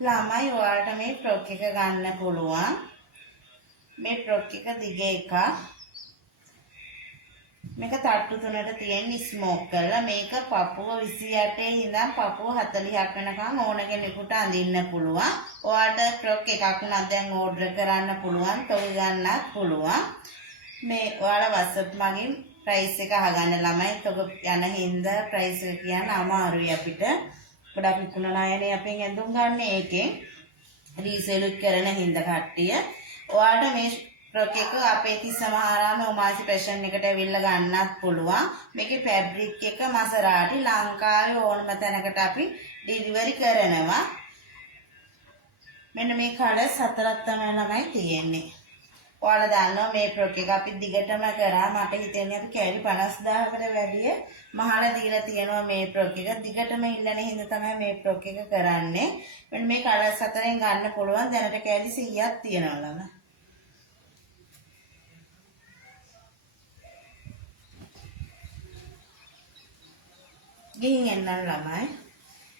ළමයි ඔයාලට මේ ෆ්‍රොක් එක ගන්න පුළුවන්. මේ ෆ්‍රොක් එක දිග එකක්. මේක තට්ටු තුනට තියෙන ස්මෝක් කරලා මේක පපුව 28 ඉඳන් පපුව 40ක් වෙනකන් ඕන කෙනෙකුට අඳින්න පුළුවන්. ඔයාලට ෆ්‍රොක් එකක් උනත් දැන් ඕඩර් කරන්න පුළුවන්, තොල් ගන්නත් පුළුවන්. මේ ඔයාලා WhatsApp මගින් ප්‍රයිස් එක අහගන්න ළමයි. තොග යන හින්දා ප්‍රයිස් එක කියන්න අමාරුයි අපිට. ගොඩක් විකුණන අයනේ අපෙන් ඇඳුම් ගන්න ඒකෙන් රීසේල් කරන හින්දා කට්ටිය. ඔයාලට මේ ෆ්‍රොක් එක අපේ තිස්සමහාරාම උමාසි ෆැෂන් එකට ඇවිල්ලා ගන්නත් පුළුවන්. මේකේ ෆැබ්‍රික් එක මසරාටි ලංකාවේ ඕනම තැනකට අපි ඩෙලිවරි කරනවා. මෙන්න මේ කලර්ස් 4ක් තමයි ළමයි තියෙන්නේ. ඔයාලා දන්නවා මේ ෆ්‍රොක් එක අපි දිගටම කරා. මට හිතෙන්නේ අපි කැලි 50000කට වැඩිය මහලා දීලා තියෙනවා මේ ෆ්‍රොක් එක. දිගටම ඉල්ලන හින්දා තමයි මේ ෆ්‍රොක් එක කරන්නේ. මෙන්න මේ කලර්ස් 4ෙන් ගන්න පුළුවන්. දැනට කැලි 100ක් තියෙනවා ළමයි. ගිහින් එන්න ළමයි.